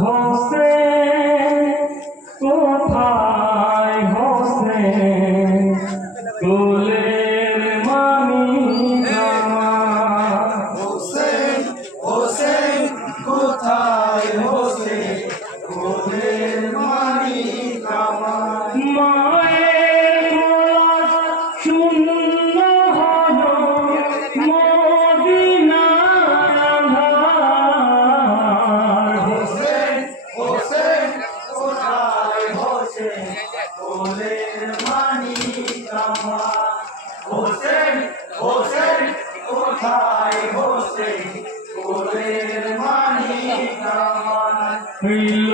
হোসেন কোথায় হোসেন কোলের মানিক আমার হোসেন হোসেন কোথায় হোসেন কোলের মানিক আমার মায়ের গলা শূন্য হলো মদিনার আঁধার হোসেন হোসেন কোথায় হোসেন কোলের মানিক আমার হোসেন হোসেন কোথায় হোসেন কোলের মানিক আমার হইল